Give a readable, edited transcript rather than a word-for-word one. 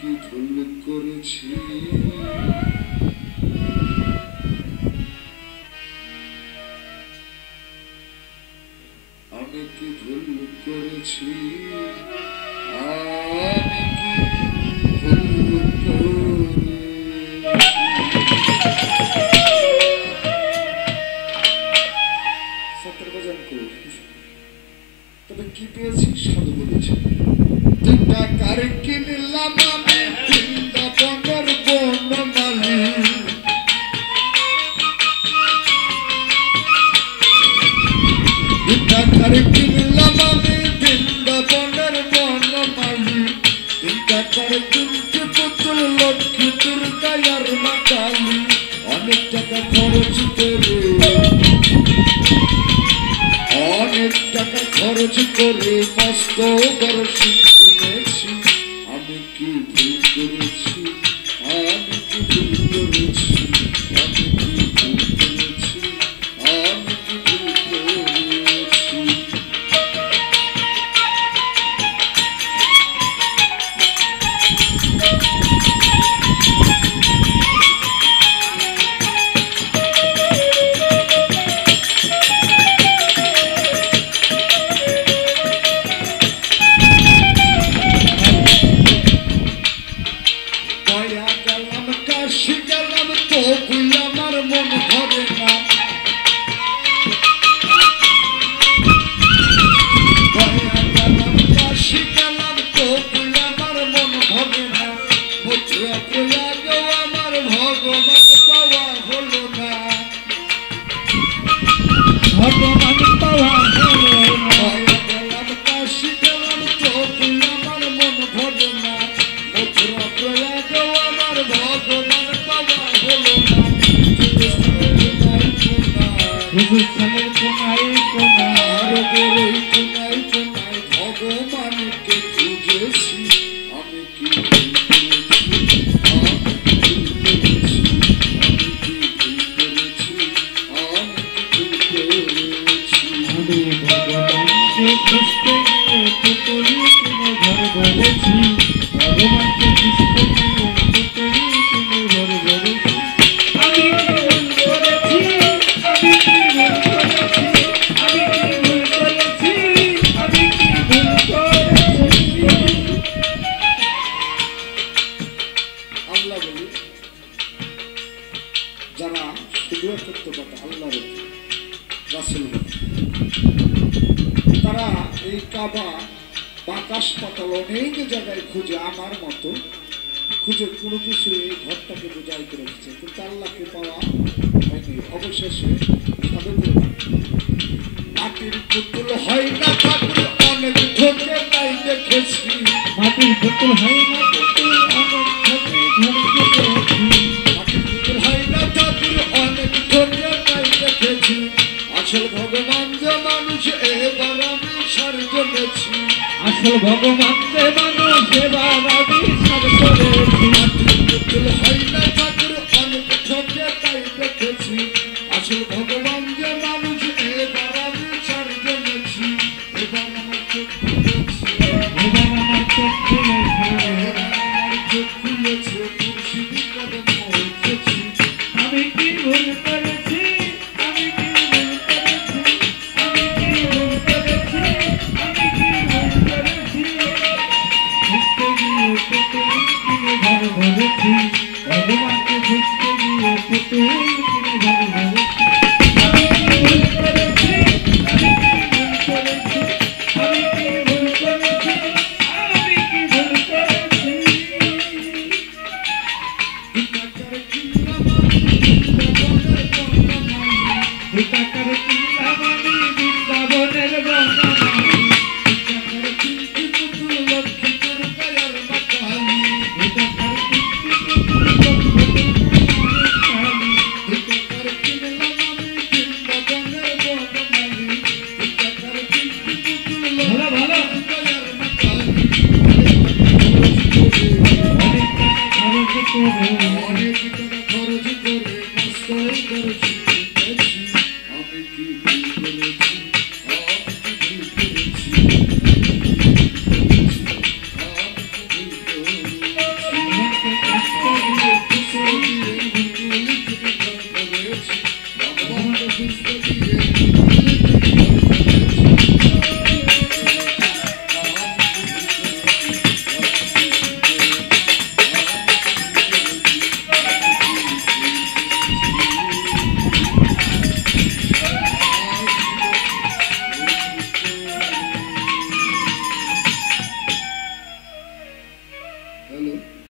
কি ভুল করেছি আমি কি ভুল করেছি আমি কি ভুল করেছি সতর্কজন করি তবে কি পেয়েছি সাধু বলেছি দুটা কার কিনলাম আমি বৃন্দাবনের বনমালী দুটা কার কিনলাম আমি বৃন্দাবনের বনমালী দুটা কার কিনতে পুতুল লক্ষ্মী দুর্গা আর মা কালী অনেক টাকা খরচ করে অনেক টাকা খরচ করে মস্ত বরশি কিনেছি আমি কি ভুল করেছি আমি কি ভুল করেছি আমি কি ভুল করেছি আমি কি ভুল করেছি ভগবানকে খুঁজেছি আমি কি যারা শুধু সত্য কথা আল্লাহ রাসূল তারা এই কাবা বাতাস পাতাল অনেক জায়গায় খুঁজে আমার মতো খুঁজে কোনো কিছু এই ঘরটাকে বোঝাই করে রেখেছে কিন্তু আল্লাহকে পাওয়া হয়নি অবশেষে সাধু মাটির পুতুল হয় না ঠাকুর অনেক ঠকে তাই দেখেছি মাটির পুতুল হয় না পুতুল অনেক ঠকে মাটির পুতুল হয় না ঠাকুর অনেক ঠকে তাই দেখেছি আসল ভগবান যে মানুষ এবার আমি সার জমেছি আসল ভগবান যে মানুষ এবার আমি সার করেছি মাটির পুতুল হয় না